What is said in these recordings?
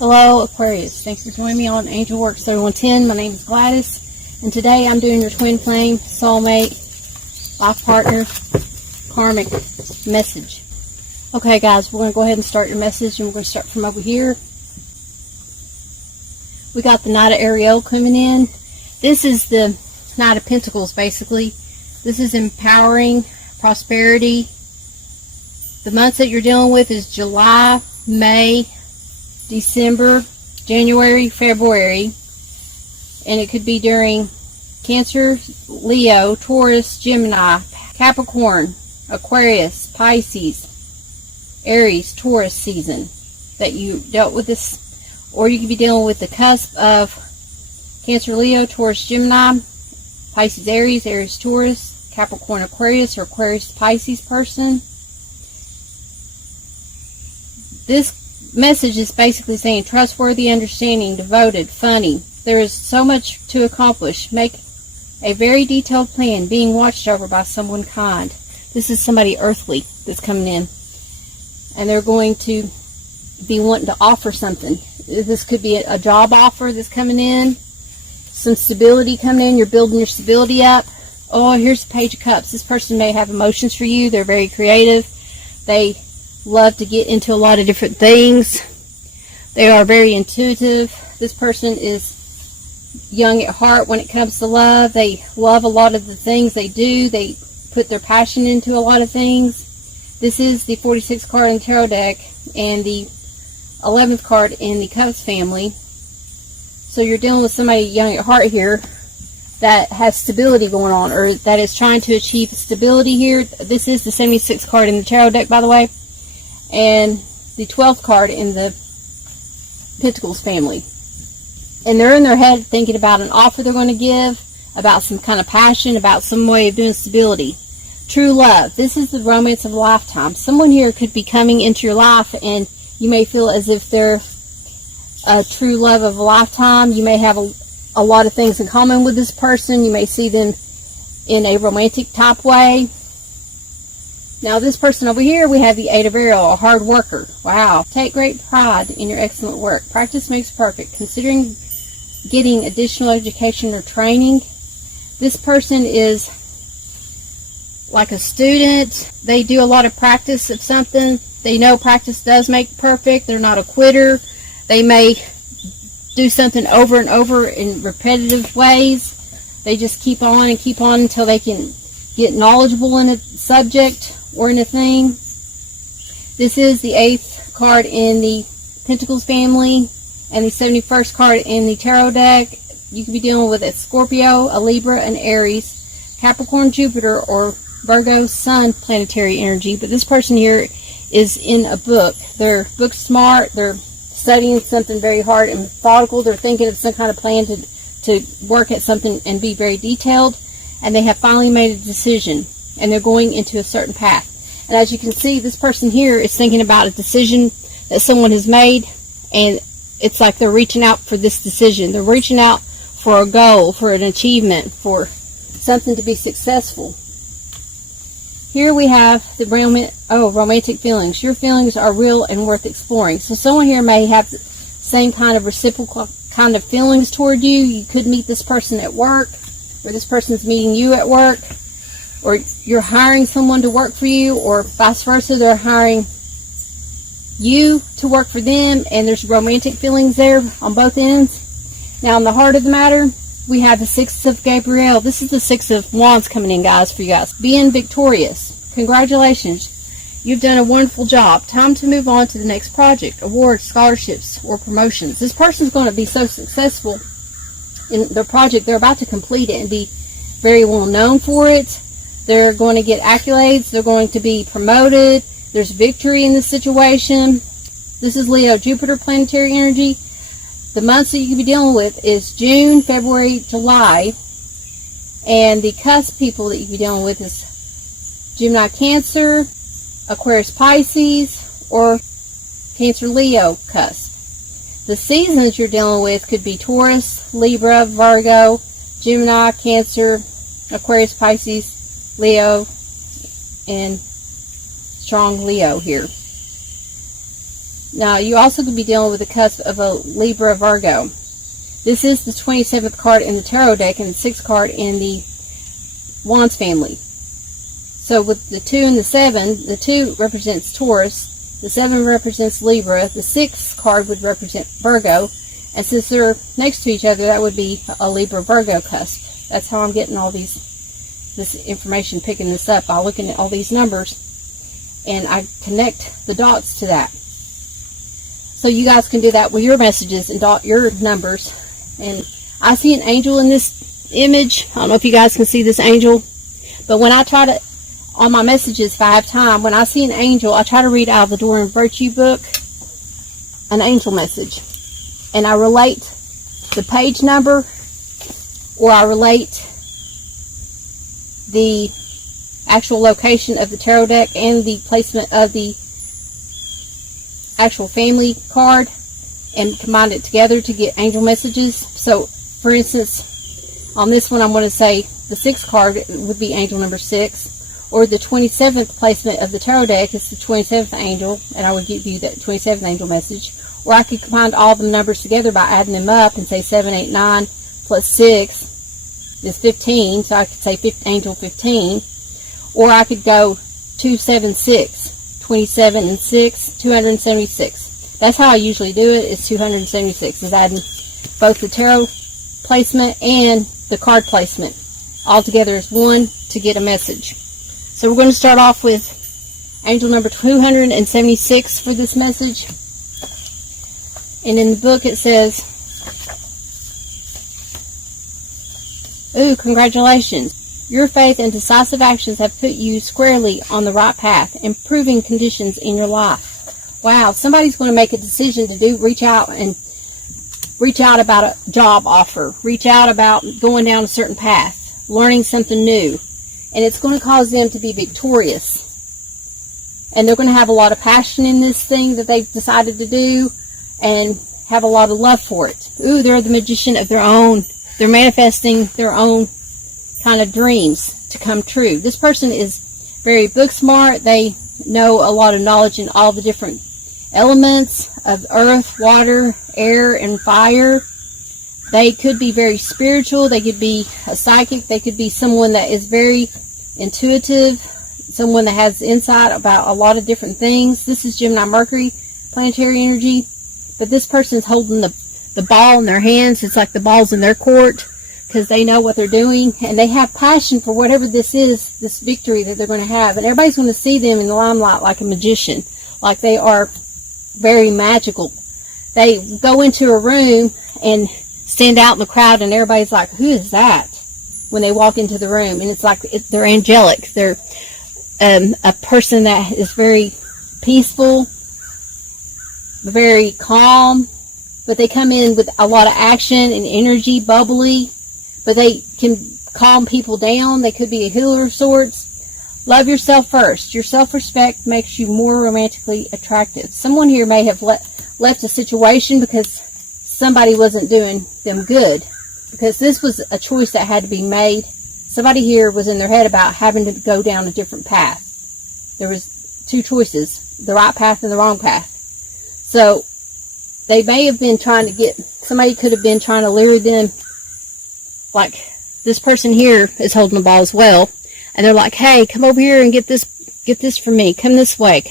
Hello Aquarius, thanks for joining me on Angel Works 3110. My name is Gladys, and today I'm doing your twin flame, soulmate, life partner, karmic message. Okay guys, we're going to go ahead and start your message, and we're going to start from over here. We got the Knight of Ariel coming in. This is the Knight of Pentacles basically. This is empowering, prosperity. The months that you're dealing with is July, May, December, January, February, and it could be during Cancer, Leo, Taurus, Gemini, Capricorn, Aquarius, Pisces, Aries, Taurus season that you dealt with this, or you could be dealing with the cusp of Cancer, Leo, Taurus, Gemini, Pisces, Aries, Aries, Taurus, Capricorn, Aquarius, or Aquarius, Pisces person. This message is basically saying trustworthy, understanding, devoted, funny. There is so much to accomplish. Make a very detailed plan, being watched over by someone kind. This is somebody earthly that's coming in, and they're going to be wanting to offer something. This could be a job offer that's coming in, some stability coming in. You're building your stability up. Oh, here's the Page of Cups. This person may have emotions for you. They're very creative. They love to get into a lot of different things. They are very intuitive. This person is young at heart when it comes to love. They love a lot of the things they do. They put their passion into a lot of things. This is the 46th card in the tarot deck and the 11th card in the Cups family. So you're dealing with somebody young at heart here that has stability going on, or that is trying to achieve stability here. This is the 76th card in the tarot deck, by the way, and the 12th card in the Pentacles family. And they're in their head thinking about an offer they're going to give, about some kind of passion, about some way of doing stability. True love. This is the romance of a lifetime. Someone here could be coming into your life, and you may feel as if they're a true love of a lifetime. You may have a lot of things in common with this person. You may see them in a romantic type way. Now this person over here, we have the 8 of Ariel, a hard worker. Wow. Take great pride in your excellent work. Practice makes perfect. Considering getting additional education or training. This person is like a student. They do a lot of practice of something. They know practice does make perfect. They're not a quitter. They may do something over and over in repetitive ways. They just keep on and keep on until they can get knowledgeable in a subject or in a thing. This is the 8th card in the Pentacles family and the 71st card in the tarot deck. You could be dealing with a Scorpio, a Libra, an Aries, Capricorn, Jupiter, or Virgo, Sun planetary energy. But this person here is in a book. They're book smart. They're studying something very hard and methodical. They're thinking of some kind of plan to work at something and be very detailed. And they have finally made a decision, and they're going into a certain path. And as you can see, this person here is thinking about a decision that someone has made, and it's like they're reaching out for this decision. They're reaching out for a goal, for an achievement, for something to be successful. Here we have the romantic feelings. Your feelings are real and worth exploring. So someone here may have the same kind of reciprocal kind of feelings toward you. You could meet this person at work, or this person's meeting you at work, or you're hiring someone to work for you, or vice versa, they're hiring you to work for them, and there's romantic feelings there on both ends. Now, in the heart of the matter, we have the 6th of Gabriel. This is the 6 of Wands coming in, guys, for you guys. Being victorious. Congratulations. You've done a wonderful job. Time to move on to the next project, awards, scholarships, or promotions. This person's going to be so successful in the project they're about to complete it and be very well known for it. They're going to get accolades. They're going to be promoted. There's victory in this situation. This is Leo, Jupiter planetary energy. The months that you could be dealing with is June, February, July. And the cusp people that you could be dealing with is Gemini, Cancer, Aquarius, Pisces, or Cancer, Leo cusp. The seasons you're dealing with could be Taurus, Libra, Virgo, Gemini, Cancer, Aquarius, Pisces, Leo, and strong Leo here. Now, you also could be dealing with the cusp of a Libra Virgo. This is the 27th card in the tarot deck and the 6th card in the Wands family. So with the 2 and the 7, the 2 represents Taurus, the 7 represents Libra, the 6th card would represent Virgo, and since they're next to each other, that would be a Libra Virgo cusp. That's how I'm getting all this information, picking this up by looking at all these numbers, and I connect the dots to that. So you guys can do that with your messages and dot your numbers. And I see an angel in this image. I don't know if you guys can see this angel, but when I try to, on my messages, if I have time, when I see an angel, I try to read out of the Door and Virtue book an angel message. And I relate the page number, or I relate the actual location of the tarot deck and the placement of the actual family card, and combine it together to get angel messages. So, for instance, on this one, I'm going to say the 6th card would be angel number 6, or the 27th placement of the tarot deck is the 27th angel, and I would give you that 27th angel message. Or I could combine all the numbers together by adding them up and say 7, 8, 9 plus 6 is 15, so I could say angel 15. Or I could go 2, 7, 6, 27 and 6, 276. That's how I usually do it, is 276, is adding both the tarot placement and the card placement all together as one to get a message. So we're going to start off with angel number 276 for this message. And in the book it says, "Ooh, congratulations. Your faith and decisive actions have put you squarely on the right path, improving conditions in your life." Wow, somebody's going to make a decision to reach out about a job offer, reach out about going down a certain path, learning something new, and it's going to cause them to be victorious. And they're going to have a lot of passion in this thing that they've decided to do, and have a lot of love for it. Ooh, they're the magician of their own. They're manifesting their own kind of dreams to come true. This person is very book smart. They know a lot of knowledge in all the different elements of earth, water, air, and fire. They could be very spiritual. They could be a psychic. They could be someone that is very intuitive, someone that has insight about a lot of different things. This is Gemini Mercury planetary energy. But this person's holding the ball in their hands. It's like the ball's in their court because they know what they're doing. And they have passion for whatever this is, this victory that they're going to have. And everybody's going to see them in the limelight like a magician. Like they are very magical. They go into a room and stand out in the crowd and everybody's like, "Who is that?" when they walk into the room. And it's like they're angelic. They're a person that is very peaceful, very calm, but they come in with a lot of action and energy, bubbly, but they can calm people down. They could be a healer of sorts. Love yourself first. Your self-respect makes you more romantically attractive. Someone here may have left a situation because somebody wasn't doing them good, because this was a choice that had to be made. Somebody here was in their head about having to go down a different path. There was 2 choices, the right path and the wrong path. So they may have been trying to somebody could have been trying to lure them, like this person here is holding the ball as well, and they're like, "Hey, come over here and get this for me, come this way,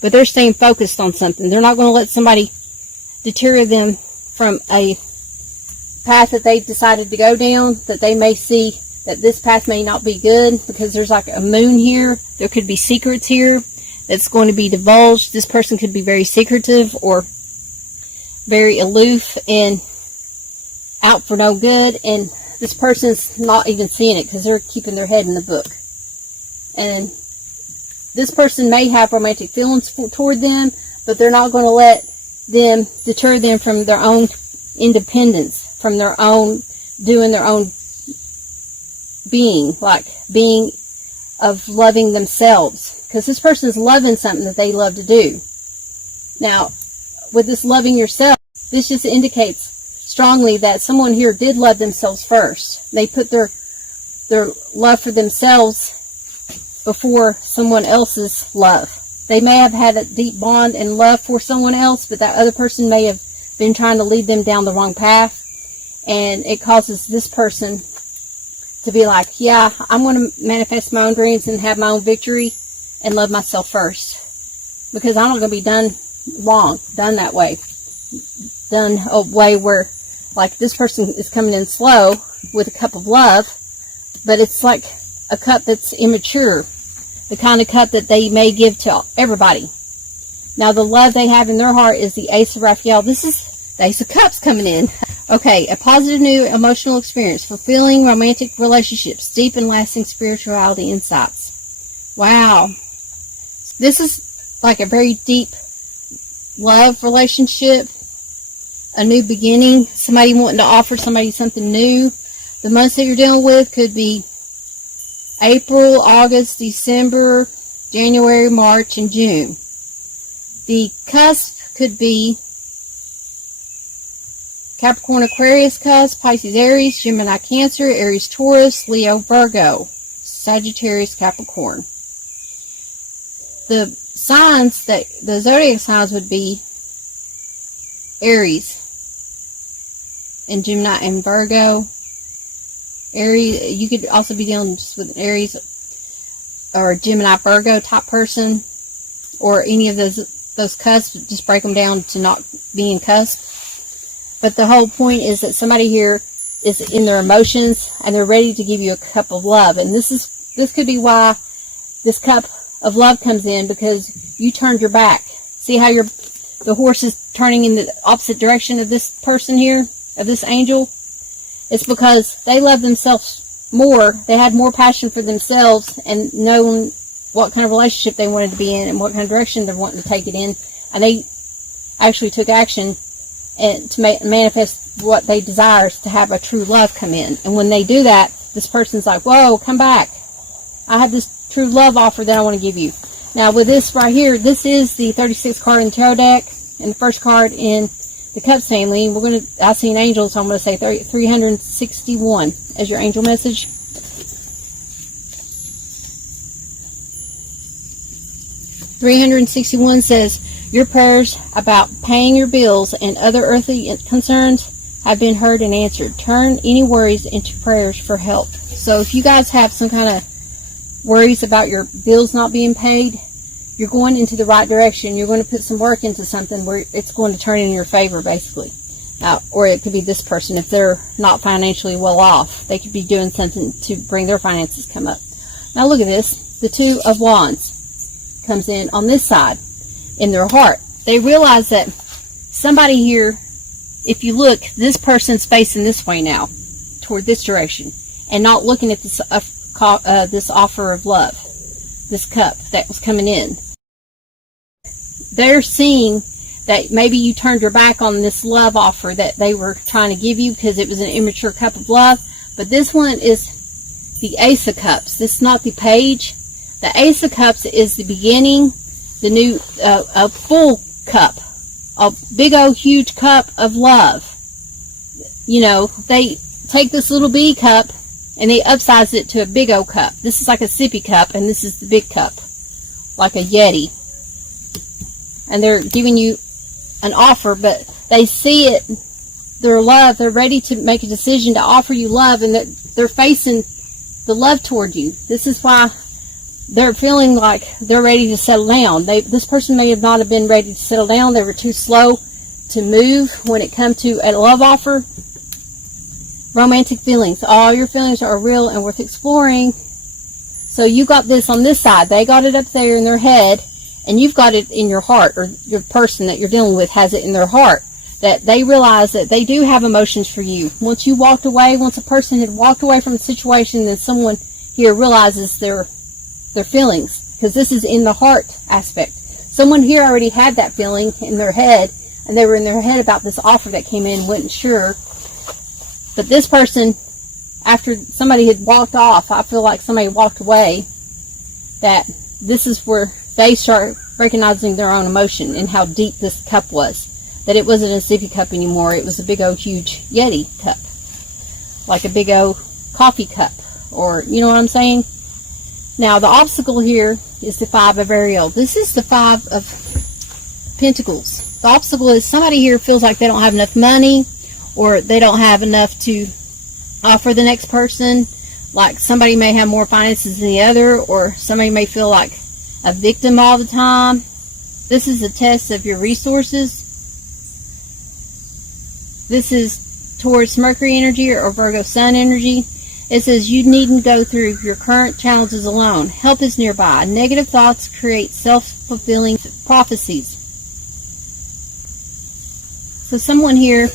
but they're staying focused on something. They're not going to let somebody deter them from a path that they decided to go down, that they may see that this path may not be good, because there's like a moon here. There could be secrets here that's going to be divulged. This person could be very secretive or very aloof and out for no good, and this person's not even seeing it because they're keeping their head in the book. And this person may have romantic feelings toward them, but they're not going to let them deter them from their own independence, from their own doing their own being, like being of loving themselves. Because this person is loving something that they love to do. Now, with this loving yourself, this just indicates strongly that someone here did love themselves first. They put their love for themselves before someone else's love. They may have had a deep bond and love for someone else, but that other person may have been trying to lead them down the wrong path. And it causes this person to be like, yeah, I'm going to manifest my own dreams and have my own victory and love myself first. Because I'm not going to be done that way. Done a way where, like, this person is coming in slow with a cup of love, but it's like a cup that's immature. The kind of cup that they may give to everybody. Now, the love they have in their heart is the Ace of Raphael. This is the Ace of Cups coming in. Okay, a positive new emotional experience, fulfilling romantic relationships, deep and lasting spirituality insights. Wow. This is like a very deep love relationship, a new beginning, somebody wanting to offer somebody something new. The months that you're dealing with could be April, August, December, January, March, and June. The cusp could be Capricorn, Aquarius cusp, Pisces, Aries, Gemini, Cancer, Aries, Taurus, Leo, Virgo, Sagittarius, Capricorn. The signs, that the zodiac signs would be Aries and Gemini and Virgo. Aries, you could also be dealing just with an Aries or Gemini, Virgo type person, or any of those cusps. Just break them down to not being cusp. But the whole point is that somebody here is in their emotions and they're ready to give you a cup of love. And this could be why this cup of love comes in, because you turned your back. See how the horse is turning in the opposite direction of this person here, of this angel? It's because they love themselves more. They had more passion for themselves and knowing what kind of relationship they wanted to be in and what kind of direction they're wanting to take it in. And they actually took action and to manifest what they desire, to have a true love come in. And when they do that, this person's like, whoa, come back. I have this true love offer that I want to give you. Now with this right here, this is the 36th card in the tarot deck and the first card in the Cups family. I see an angel, so I'm going to say 361 as your angel message. (361) says, your prayers about paying your bills and other earthly concerns have been heard and answered. Turn any worries into prayers for help. So if you guys have some kind of worries about your bills not being paid, you're going into the right direction. You're going to put some work into something where it's going to turn in your favor, basically. Or it could be this person, if they're not financially well off. They could be doing something to bring their finances come up. Now look at this. The Two of Wands comes in on this side. In their heart, they realize that somebody here, if you look, this person's facing this way now, toward this direction, and not looking at this offer of love, this cup that was coming in. They're seeing that maybe you turned your back on this love offer that they were trying to give you because it was an immature cup of love. But this one is the Ace of Cups. This is not the page. The Ace of Cups is the beginning, the new, a full cup, a big old huge cup of love. You know, they take this little bitty cup and they upsize it to a big old cup. This is like a sippy cup, and this is the big cup, like a Yeti. And they're giving you an offer, but they see it, their love, they're ready to make a decision to offer you love, and they're facing the love toward you. This is why they're feeling like they're ready to settle down. This person may have not have been ready to settle down. They were too slow to move when it comes to a love offer. Romantic feelings. All your feelings are real and worth exploring. So you got this on this side. They got it up there in their head, and you've got it in your heart, or your person that you're dealing with has it in their heart, that they realize that they do have emotions for you. Once you walked away, once a person had walked away from a situation, then someone here realizes their feelings, because this is in the heart aspect. Someone here already had that feeling in their head, and they were in their head about this offer that came in, wasn't sure. But this person, after somebody had walked off, I feel like somebody walked away, that this is where they start recognizing their own emotion and how deep this cup was. That it wasn't a sippy cup anymore. It was a big old huge Yeti cup. Like a big old coffee cup. Or, you know what I'm saying? Now, the obstacle here is the 5 of Ariel. This is the 5 of Pentacles. The obstacle is somebody here feels like they don't have enough money, or they don't have enough to offer the next person. Like somebody may have more finances than the other, or somebody may feel like a victim all the time. This is a test of your resources. This is Taurus Mercury energy or Virgo Sun energy. It says you needn't go through your current challenges alone. Help is nearby. Negative thoughts create self-fulfilling prophecies. So someone here,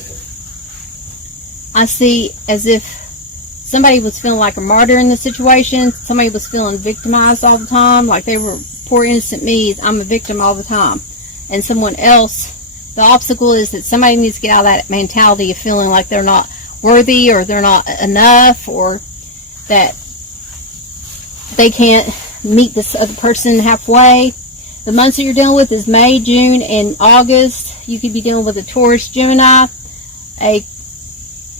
I see as if somebody was feeling like a martyr in the situation. Somebody was feeling victimized all the time, like they were poor innocent me, I'm a victim all the time. And someone else, the obstacle is that somebody needs to get out of that mentality of feeling like they're not worthy, or they're not enough, or that they can't meet this other person halfway. The months that you're dealing with is May, June, and August. You could be dealing with a Taurus Gemini, a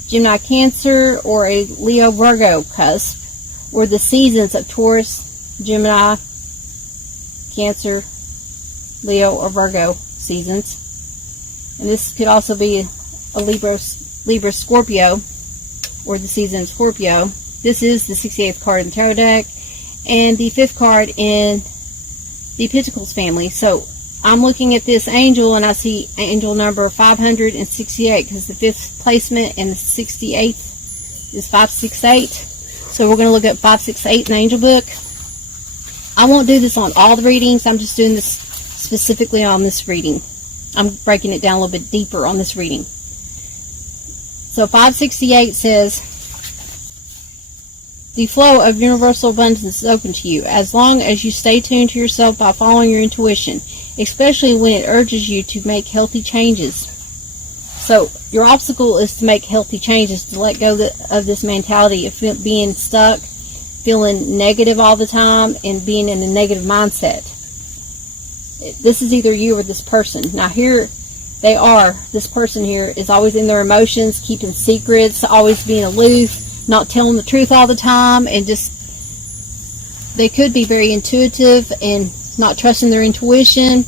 Gemini Cancer, or a Leo Virgo cusp, or the seasons of Taurus, Gemini, Cancer, Leo, or Virgo seasons. And this could also be a Libra Scorpio, or the season of Scorpio. This is the 68th card in the tarot deck, and the 5th card in the Pentacles family. So I'm looking at this angel, and I see angel number 568, because the 5th placement and the 68th is 568. So we're going to look at 568 in the angel book. I won't do this on all the readings. I'm just doing this specifically on this reading. I'm breaking it down a little bit deeper on this reading. So 568 says, the flow of universal abundance is open to you, as long as you stay tuned to yourself by following your intuition, especially when it urges you to make healthy changes. So your obstacle is to make healthy changes, to let go of this mentality of being stuck, feeling negative all the time, and being in a negative mindset. This is either you or this person. Now here they are. This person here is always in their emotions, keeping secrets, always being aloof, not telling the truth all the time, and just, they could be very intuitive and not trusting their intuition.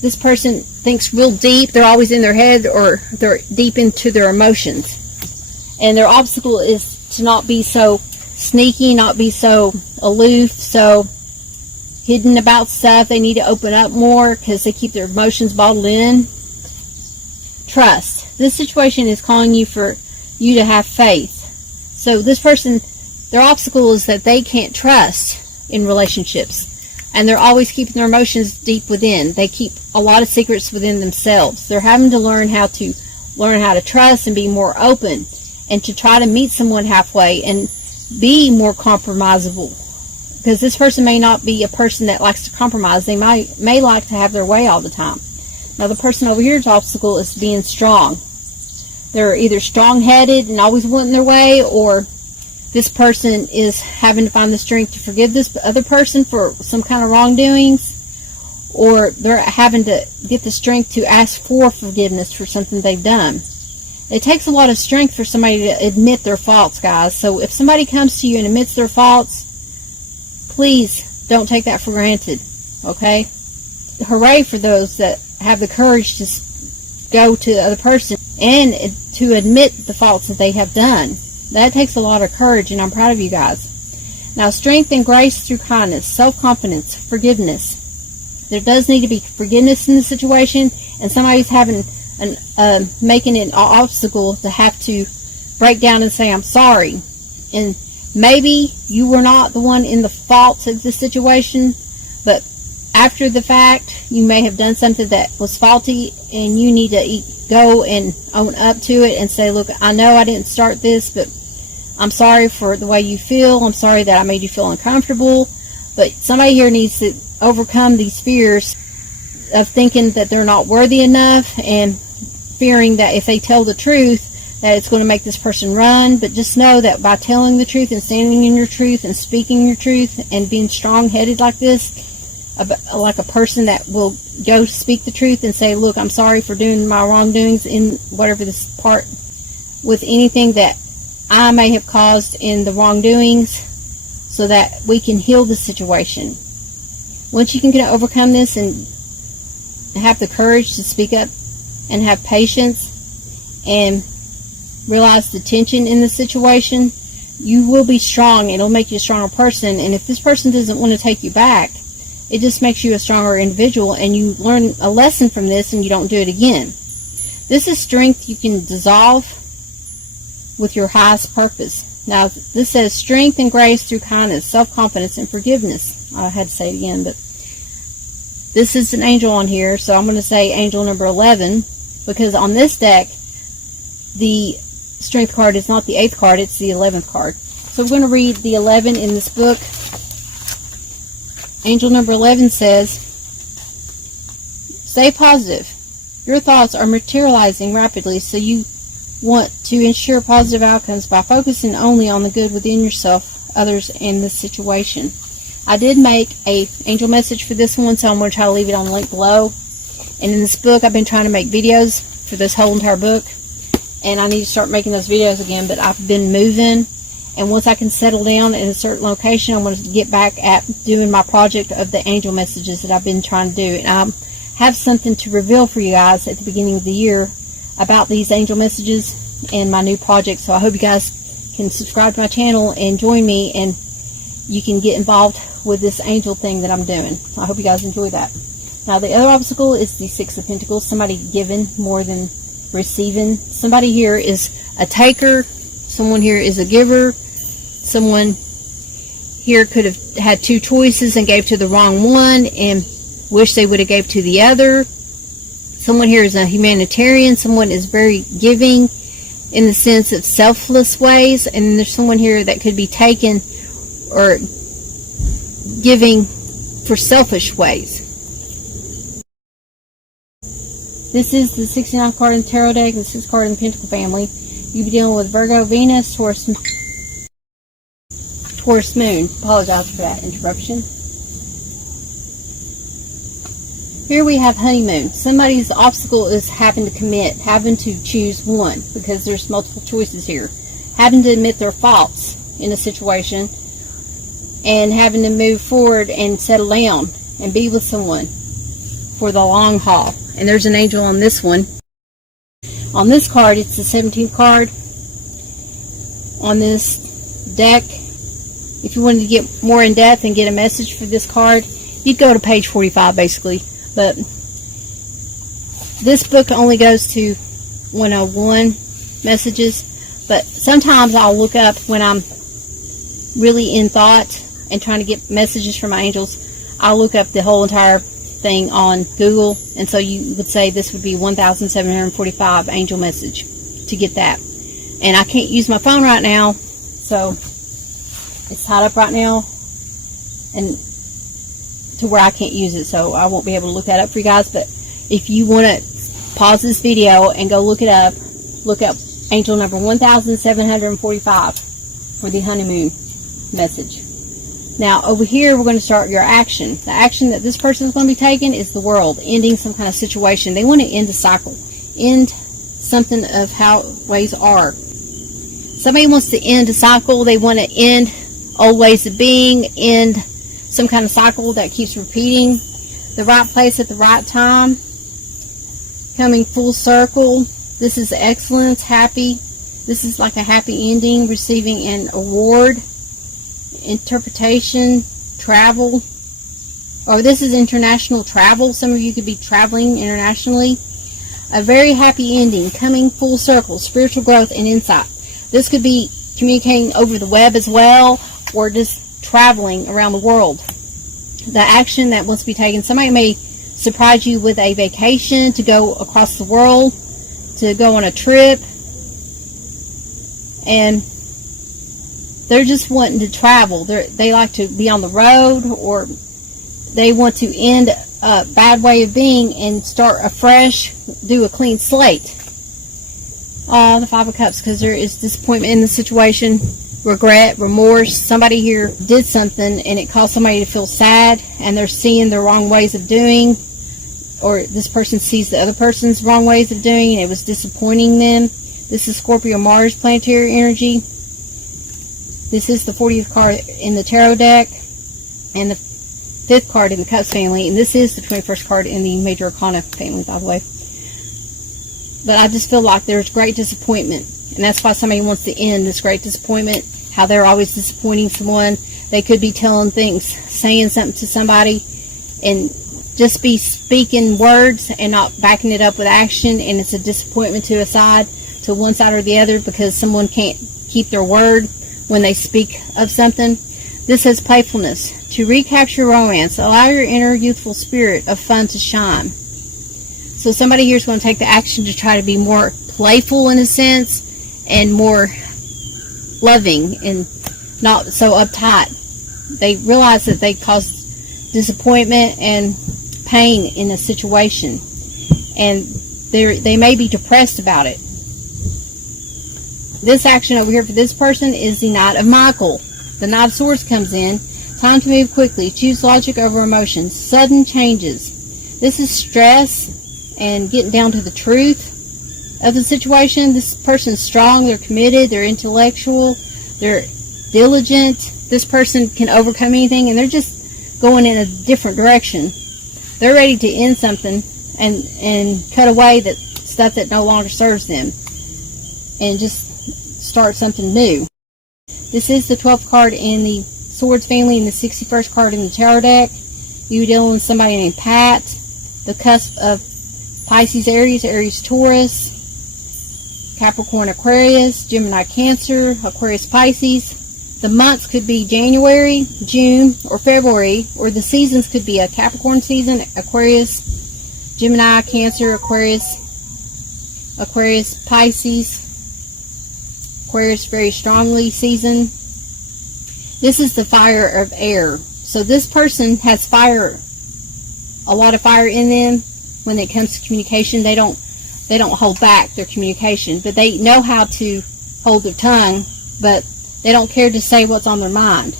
This person thinks real deep. They're always in their head, or they're deep into their emotions. And their obstacle is to not be so sneaky, not be so aloof, so hidden about stuff. They need to open up more because they keep their emotions bottled in. Trust. This situation is calling you for you to have faith. So this person, their obstacle is that they can't trust in relationships, and they're always keeping their emotions deep within. They keep a lot of secrets within themselves. They're having to learn how to trust and be more open, and to try to meet someone halfway and be more compromisable. Because this person may not be a person that likes to compromise. They may like to have their way all the time. Now the person over here's obstacle is being strong. They're either strong-headed and always wanting their way, or this person is having to find the strength to forgive this other person for some kind of wrongdoings, or they're having to get the strength to ask for forgiveness for something they've done. It takes a lot of strength for somebody to admit their faults, guys. So if somebody comes to you and admits their faults, please don't take that for granted, okay? Hooray for those that have the courage to go to the other person and to admit the faults that they have done. That takes a lot of courage, and I'm proud of you guys. Now, strength and grace through kindness, self-confidence, forgiveness. There does need to be forgiveness in the situation, and somebody's having making it an obstacle to have to break down and say, I'm sorry. And maybe you were not the one in the fault of the situation, but after the fact, you may have done something that was faulty, and you need to go and own up to it and say, look, I know I didn't start this, but I'm sorry for the way you feel. I'm sorry that I made you feel uncomfortable. But somebody here needs to overcome these fears of thinking that they're not worthy enough, and fearing that if they tell the truth, that it's going to make this person run. But just know that by telling the truth and standing in your truth and speaking your truth and being strong-headed like this, like a person that will go speak the truth and say, look, I'm sorry for doing my wrongdoings in whatever this part, with anything that I may have caused in the wrongdoings. so that we can heal the situation. Once you can overcome this and have the courage to speak up and have patience and realize the tension in the situation, you will be strong. It'll make you a stronger person. And if this person doesn't want to take you back, it just makes you a stronger individual, and you learn a lesson from this and you don't do it again. This is strength you can dissolve with your highest purpose. Now, this says strength and grace through kindness, self-confidence, and forgiveness. I had to say it again, but this is an angel on here, so I'm going to say angel number 11, because on this deck, the strength card is not the 8th card, it's the 11th card. So we're going to read the 11 in this book. Angel number 11 says, stay positive. Your thoughts are materializing rapidly, so you want to ensure positive outcomes by focusing only on the good within yourself, others, and the situation. I did make a angel message for this one, so I'm going to try to leave it on the link below. And in this book, I've been trying to make videos for this whole entire book, and I need to start making those videos again, but I've been moving, and once I can settle down in a certain location, I'm going to get back at doing my project of the angel messages that I've been trying to do. And I have something to reveal for you guys at the beginning of the year about these angel messages and my new project. So I hope you guys can subscribe to my channel and join me, and you can get involved with this angel thing that I'm doing. I hope you guys enjoy that. Now, the other obstacle is the 6 of Pentacles. Somebody giving more than receiving. Somebody here is a taker. Someone here is a giver. Someone here could have had 2 choices and gave to the wrong one and wish they would have gave to the other. Someone here is a humanitarian. Someone is very giving in the sense of selfless ways. And then there's someone here that could be taken or giving for selfish ways. This is the 69th card in the Tarot deck, the 6th card in the Pentacle family. You'll be dealing with Virgo, Venus, Taurus moon. Apologize for that interruption. Here we have honeymoon. Somebody's obstacle is having to commit, having to choose one, because there's multiple choices here. Having to admit their faults in a situation, and having to move forward and settle down and be with someone for the long haul. And there's an angel on this one. On this card, it's the 17th card on this deck. If you wanted to get more in depth and get a message for this card, you'd go to page 45 basically. But this book only goes to 101 messages. But sometimes I'll look up when I'm really in thought and trying to get messages from my angels. I'll look up the whole entire thing on Google, and so you would say this would be 1745 angel message to get that. And I can't use my phone right now, so it's tied up right now and to where I can't use it, so I won't be able to look that up for you guys. But if you want to pause this video and go look it up, look up angel number 1745 for the honeymoon message. Now, over here, we're going to start your action. The action that this person is going to be taking is the world, ending some kind of situation. They want to end a cycle, end something of how ways are. Somebody wants to end a cycle. They want to end old ways of being, end some kind of cycle that keeps repeating. The right place at the right time, coming full circle. This is excellence, happy. This is like a happy ending, receiving an award. Interpretation, travel, or this is international travel. Some of you could be traveling internationally. A very happy ending, coming full circle, spiritual growth and insight. This could be communicating over the web as well, or just traveling around the world. The action that wants to be taken, somebody may surprise you with a vacation to go across the world, to go on a trip, and they're just wanting to travel. They like to be on the road, or they want to end a bad way of being and start afresh, do a clean slate. The 5 of Cups, because there is disappointment in the situation, regret, remorse. Somebody here did something and it caused somebody to feel sad, and they're seeing the wrong ways of doing, or this person sees the other person's wrong ways of doing and it was disappointing them. This is Scorpio Mars planetary energy. This is the 40th card in the tarot deck and the 5th card in the Cups family, and this is the 21st card in the Major Arcana family, by the way. But I just feel like there's great disappointment, and that's why somebody wants to end this great disappointment, how they're always disappointing someone. They could be telling things, saying something to somebody, and just be speaking words and not backing it up with action, and it's a disappointment to one side or the other, because someone can't keep their word when they speak of something. This says playfulness. To recapture romance, allow your inner youthful spirit of fun to shine. So somebody here is going to take the action to try to be more playful in a sense, and more loving and not so uptight. They realize that they caused disappointment and pain in a situation, and they may be depressed about it. This action over here for this person is the Knight of Michael. The Knight of Swords comes in. Time to move quickly. Choose logic over emotions. Sudden changes. This is stress and getting down to the truth of the situation. This person's strong. They're committed. They're intellectual. They're diligent. This person can overcome anything, and they're just going in a different direction. They're ready to end something and cut away that stuff that no longer serves them, and just start something new. This is the 12th card in the Swords family and the 61st card in the Tarot deck. You're dealing with somebody named Pat, the cusp of Pisces, Aries, Taurus, Capricorn, Aquarius, Gemini, Cancer, Aquarius, Pisces. The months could be January, June, or February, or the seasons could be a Capricorn season, Aquarius, Gemini, Cancer, Aquarius, Pisces. Aquarius very strongly season. This is the fire of air. So this person has fire, a lot of fire in them. When it comes to communication, they don't hold back their communication, but they know how to hold their tongue, but they don't care to say what's on their mind.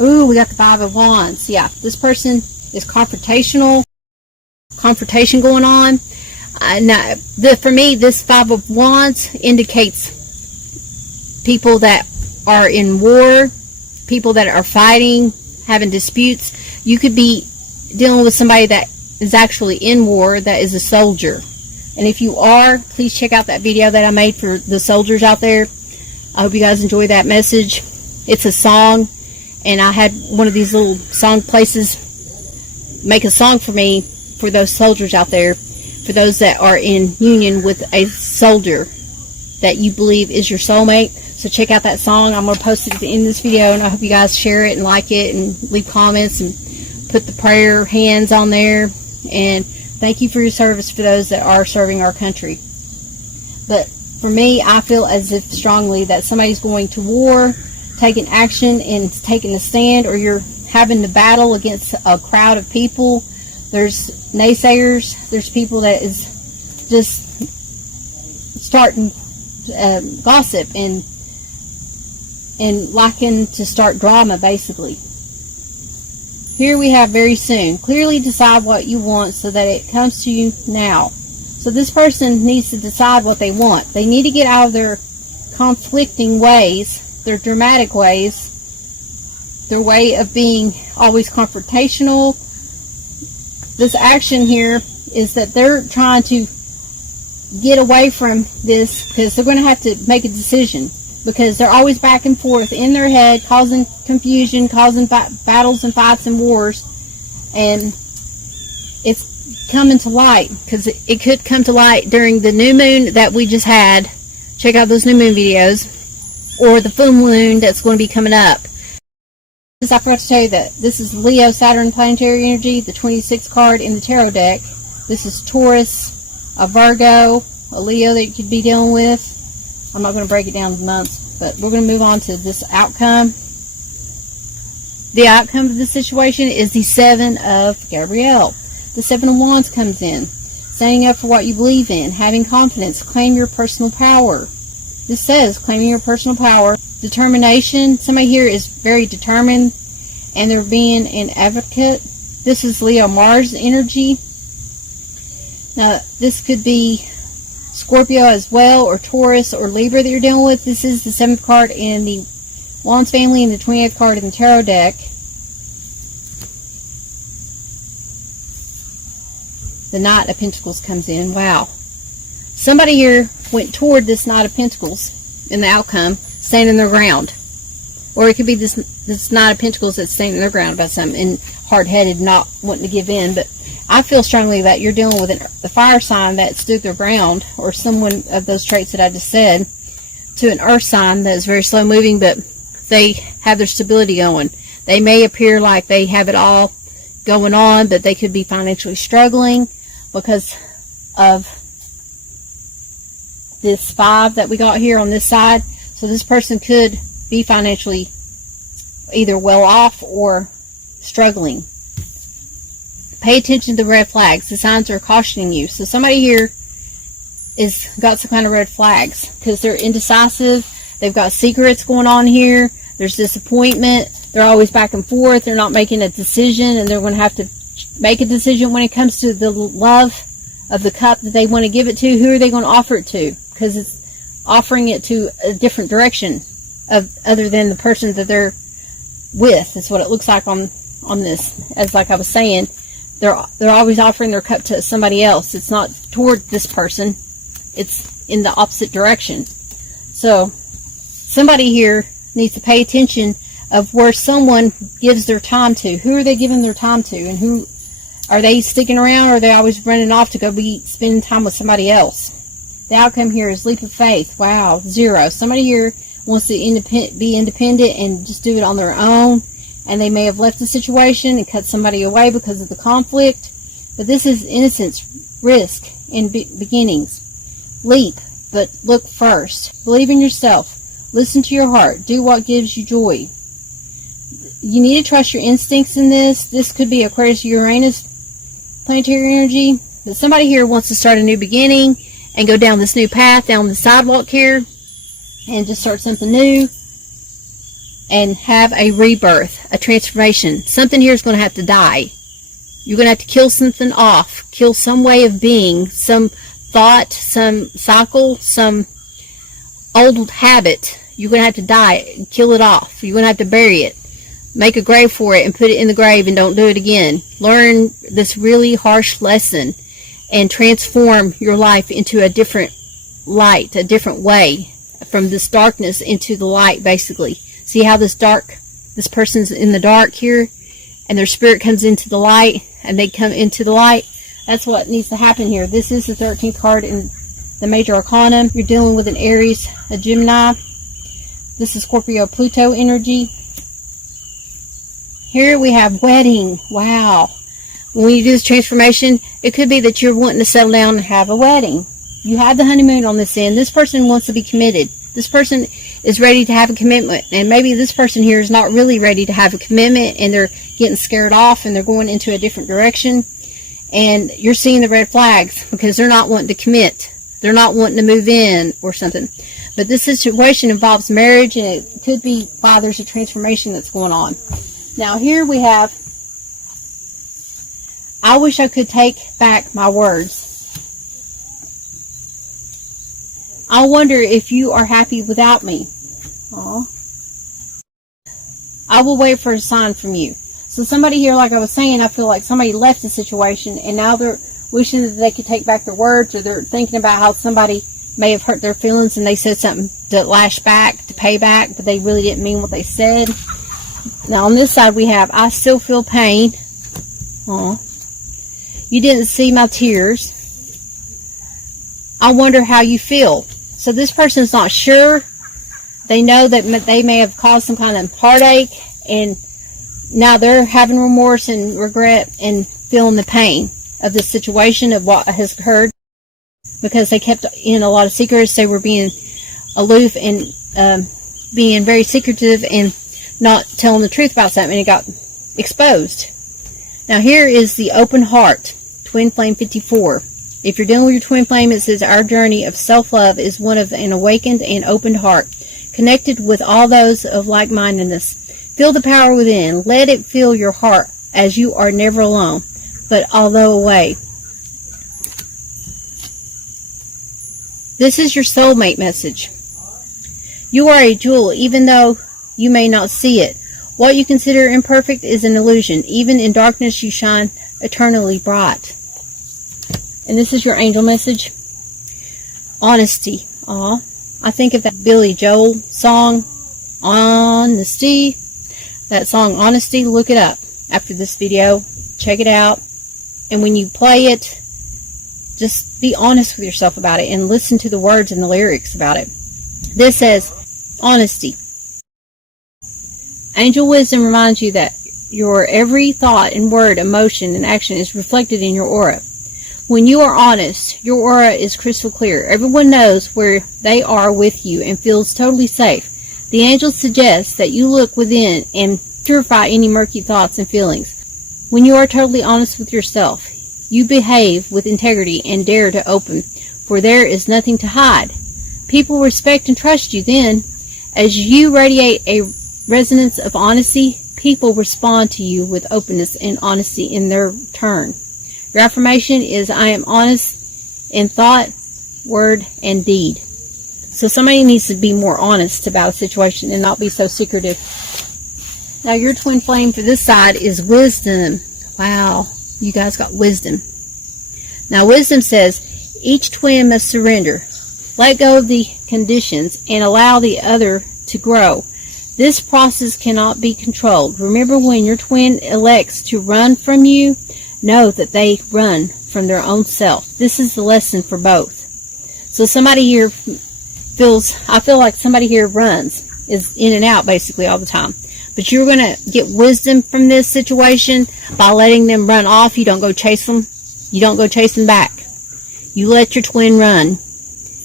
Ooh, we got the Five of Wands. Yeah, this person is confrontation going on. Now, for me, this Five of Wands indicates people that are in war, people that are fighting, having disputes. You could be dealing with somebody that is actually in war, that is a soldier. And if you are, please check out that video that I made for the soldiers out there. I hope you guys enjoy that message. It's a song, and I had one of these little song places make a song for me for those soldiers out there, for those that are in union with a soldier that you believe is your soulmate. So check out that song. I'm going to post it at the end of this video, and I hope you guys share it and like it and leave comments and put the prayer hands on there. And thank you for your service for those that are serving our country. But for me, I feel as if strongly that somebody's going to war, taking action and taking a stand, or you're having to battle against a crowd of people. There's naysayers. There's people that is just starting gossip and liking to start drama, basically. Here we have very soon. Clearly decide what you want so that it comes to you now. So this person needs to decide what they want. They need to get out of their conflicting ways, their dramatic ways, their way of being always confrontational. This action here is that they're trying to get away from this, because they're going to have to make a decision, because they're always back and forth in their head, causing confusion, causing battles and fights and wars. And it's coming to light, because it could come to light during the new moon that we just had. Check out those new moon videos, or the full moon that's going to be coming up. I forgot to tell you that this is Leo, Saturn, planetary energy, the 26th card in the tarot deck. This is Taurus, a Virgo, a Leo that you could be dealing with. I'm not going to break it down to months, but we're going to move on to this outcome. The outcome of this situation is the Seven of Gabrielle. The Seven of Wands comes in. Standing up for what you believe in, having confidence, claim your personal power. This says claiming your personal power. Determination. Somebody here is very determined, and they're being an advocate. This is Leo Mars energy. Now, this could be Scorpio as well, or Taurus or Libra that you're dealing with. This is the 7th card in the Wands family and the 28th card in the Tarot deck. The Knight of Pentacles comes in. Wow. Somebody here went toward this Knight of Pentacles in the outcome, standing their ground. Or it could be this Knight of Pentacles that's standing their ground about something and hard-headed, not wanting to give in. But I feel strongly that you're dealing with the fire sign that stood their ground, or someone of those traits that I just said, to an earth sign that is very slow moving, but they have their stability going. They may appear like they have it all going on, but they could be financially struggling because of this 5 that we got here on this side. So this person could be financially either well off or struggling. Pay attention to the red flags. The signs are cautioning you. So somebody here is got some kind of red flags because they're indecisive. They've got secrets going on here. There's disappointment. They're always back and forth. They're not making a decision, and they're going to have to make a decision when it comes to the love of the cup that they want to give it to. Who are they going to offer it to? Because it's offering it to a different direction other than the person that they're with. That's what it looks like on this. As like I was saying, they're always offering their cup to somebody else. It's not toward this person. It's in the opposite direction. So somebody here needs to pay attention of where someone gives their time to. Who are they giving their time to? And who are they sticking around, or are they always running off to go be spending time with somebody else? The outcome here is leap of faith. Wow, 0. Somebody here wants to be independent and just do it on their own. And they may have left the situation and cut somebody away because of the conflict. But this is innocence, risk, and beginnings. Leap, but look first. Believe in yourself. Listen to your heart. Do what gives you joy. You need to trust your instincts in this. This could be Aquarius, Uranus, planetary energy. But somebody here wants to start a new beginning and go down this new path, down the sidewalk here, and just start something new. And have a rebirth, a transformation. Something here is going to have to die. You're going to have to kill something off. Kill some way of being, some thought, some cycle, some old habit. You're going to have to die, kill it off. You're going to have to bury it. Make a grave for it and put it in the grave and don't do it again. Learn this really harsh lesson and transform your life into a different light, a different way. From this darkness into the light, basically. See how this person's in the dark here, and their spirit comes into the light, and they come into the light. That's what needs to happen here. This is the 13th card in the Major Arcana. You're dealing with an Aries, a Gemini. This is Scorpio, Pluto energy. Here we have wedding. Wow. When you do this transformation, it could be that you're wanting to settle down and have a wedding. You have the honeymoon on this end. This person wants to be committed. This person is ready to have a commitment. And maybe this person here is not really ready to have a commitment, and they're getting scared off and they're going into a different direction. And you're seeing the red flags because they're not wanting to commit. They're not wanting to move in or something. But this situation involves marriage, and it could be why there's a transformation that's going on. Now here we have, I wish I could take back my words. I wonder if you are happy without me. Aww. I will wait for a sign from you. So somebody here, like I was saying, I feel like somebody left the situation and now they're wishing that they could take back their words, or they're thinking about how somebody may have hurt their feelings and they said something to lash back, to pay back, but they really didn't mean what they said. Now on this side we have, I still feel pain. Aww. You didn't see my tears. I wonder how you feel. So this person's not sure. They know that they may have caused some kind of heartache, and now they're having remorse and regret and feeling the pain of the situation, of what has occurred, because they kept in a lot of secrets. They were being aloof and being very secretive and not telling the truth about something, and it got exposed. Now here is the open heart, Twin Flame 54. If you're dealing with your twin flame, it says our journey of self-love is one of an awakened and opened heart, connected with all those of like-mindedness. Feel the power within. Let it fill your heart, as you are never alone, but although away. This is your soulmate message. You are a jewel, even though you may not see it. What you consider imperfect is an illusion. Even in darkness, you shine eternally bright. And this is your angel message. Honesty. Aw. I think of that Billy Joel song, Honesty. That song, Honesty, look it up after this video. Check it out. And when you play it, just be honest with yourself about it and listen to the words and the lyrics about it. This says, honesty. Angel wisdom reminds you that your every thought and word, emotion, and action is reflected in your aura. When you are honest, your aura is crystal clear. Everyone knows where they are with you and feels totally safe. The angels suggest that you look within and purify any murky thoughts and feelings. When you are totally honest with yourself, you behave with integrity and dare to open, for there is nothing to hide. People respect and trust you then. As you radiate a resonance of honesty, people respond to you with openness and honesty in their turn. Your affirmation is, I am honest in thought, word, and deed. So somebody needs to be more honest about a situation and not be so secretive. Now your twin flame for this side is wisdom. Wow, you guys got wisdom. Now wisdom says, each twin must surrender. Let go of the conditions and allow the other to grow. This process cannot be controlled. Remember, when your twin elects to run from you, know that they run from their own self. This is the lesson for both. So somebody here I feel like somebody here runs, is in and out basically all the time. But you're going to get wisdom from this situation by letting them run off. You don't go chase them. You don't go chase them back. You let your twin run.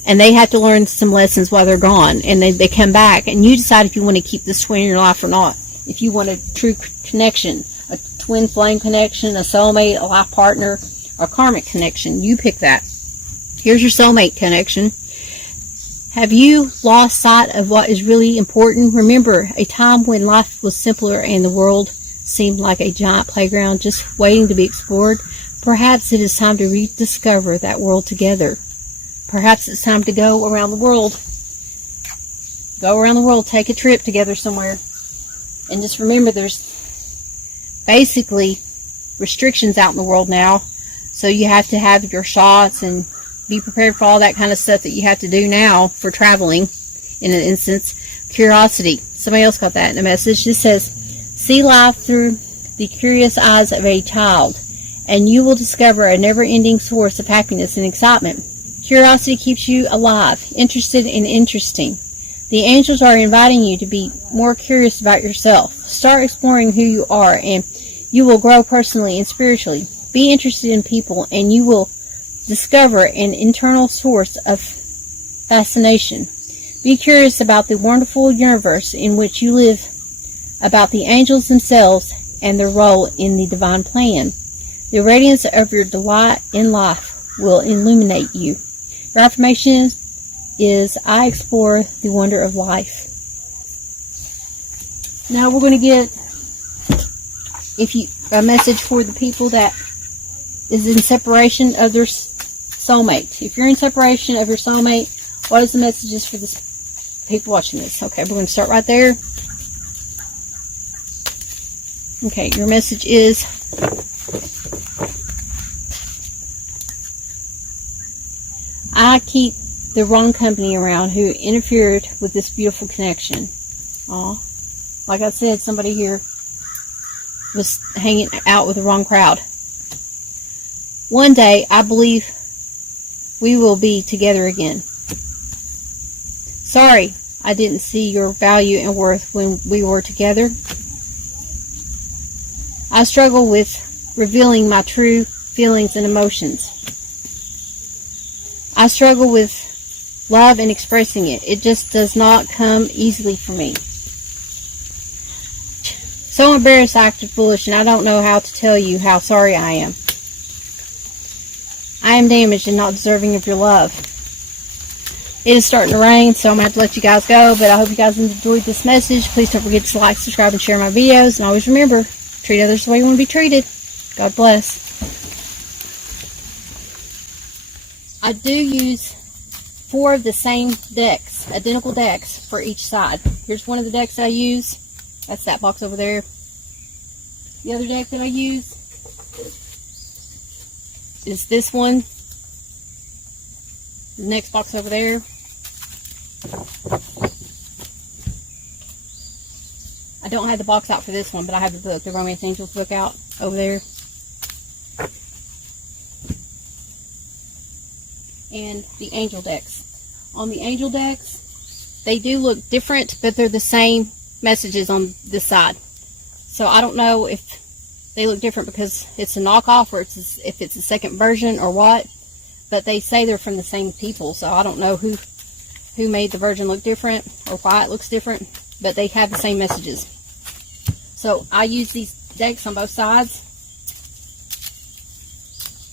And they have to learn some lessons while they're gone. And they come back. And you decide if you want to keep this twin in your life or not. If you want a true connection, a twin flame connection, a soulmate, a life partner, or karmic connection. You pick that. Here's your soulmate connection. Have you lost sight of what is really important? Remember a time when life was simpler and the world seemed like a giant playground just waiting to be explored? Perhaps it is time to rediscover that world together. Perhaps it's time to go around the world. Go around the world, take a trip together somewhere. And just remember, there's basically restrictions out in the world now. So you have to have your shots and be prepared for all that kind of stuff that you have to do now for traveling. In an instance, curiosity. Somebody else got that in a message. This says, see life through the curious eyes of a child, and you will discover a never-ending source of happiness and excitement. Curiosity keeps you alive, interested and interesting. The angels are inviting you to be more curious about yourself. Start exploring who you are, and you will grow personally and spiritually. Be interested in people, and you will discover an internal source of fascination. Be curious about the wonderful universe in which you live, about the angels themselves and their role in the divine plan. The radiance of your delight in life will illuminate you. Your affirmation is, I explore the wonder of life. Now we're going to get a message for the people that is in separation of their soulmate. If you're in separation of your soulmate, what is the messages for the people watching this? Okay, we're going to start right there. Okay, your message is, I keep the wrong company around who interfered with this beautiful connection. Aw. Like I said, somebody here was hanging out with the wrong crowd. One day, I believe we will be together again. Sorry, I didn't see your value and worth when we were together. I struggle with revealing my true feelings and emotions. I struggle with love and expressing it. It just does not come easily for me. So embarrassed, I acted foolish, and I don't know how to tell you how sorry I am. I am damaged and not deserving of your love. It is starting to rain, so I'm going to have to let you guys go, but I hope you guys enjoyed this message. Please don't forget to like, subscribe, and share my videos. And always remember, treat others the way you want to be treated. God bless. I do use 4 of the same decks, identical decks for each side. Here's one of the decks I use. That's that box over there. The other deck that I use is this one. The next box over there. I don't have the box out for this one, but I have the book, the Romance Angels book out over there. And the angel decks. On the angel decks, they do look different, but they're the same messages on this side. So I don't know if they look different because it's a knockoff or if it's a second version or what, but they say they're from the same people, so I don't know who made the version look different or why it looks different, but they have the same messages. So I use these decks on both sides,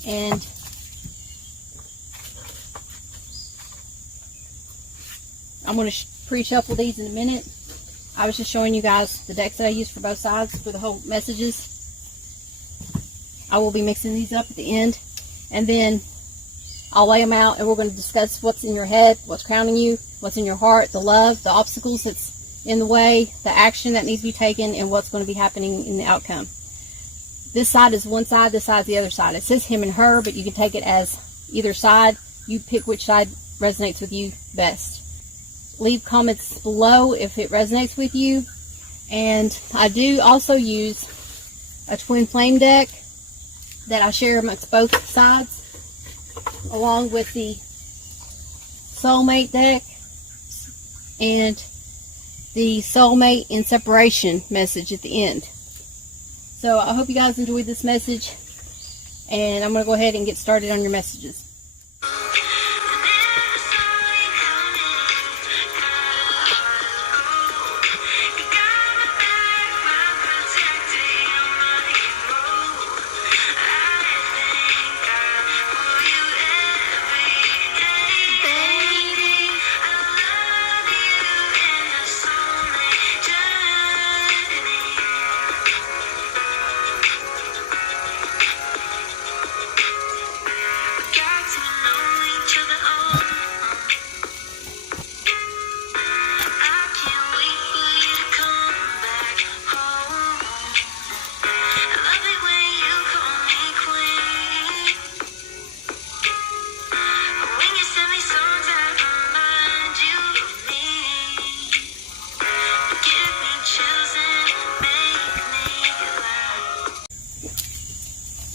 and I'm going to pre-shuffle these in a minute. I was just showing you guys the decks that I use for both sides for the whole messages. I will be mixing these up at the end, and then I'll lay them out, and we're going to discuss what's in your head, what's crowning you, what's in your heart, the love, the obstacles that's in the way, the action that needs to be taken, and what's going to be happening in the outcome. This side is one side, this side's the other side. It says him and her, but you can take it as either side. You pick which side resonates with you best. Leave comments below if it resonates with you. And I do also use a TwinFlame deck that I share amongst both sides, along with the Soulmate deck and the Soulmate in Separation message at the end. So I hope you guys enjoyed this message, and I'm going to go ahead and get started on your messages.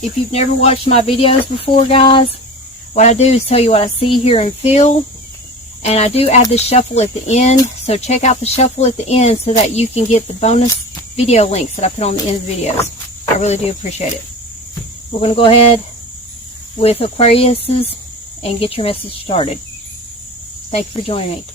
If you've never watched my videos before, guys, what I do is tell you what I see, hear, and feel. And I do add this shuffle at the end, so check out the shuffle at the end so that you can get the bonus video links that I put on the end of the videos. I really do appreciate it. We're going to go ahead with Aquarius's and get your message started. Thank you for joining me.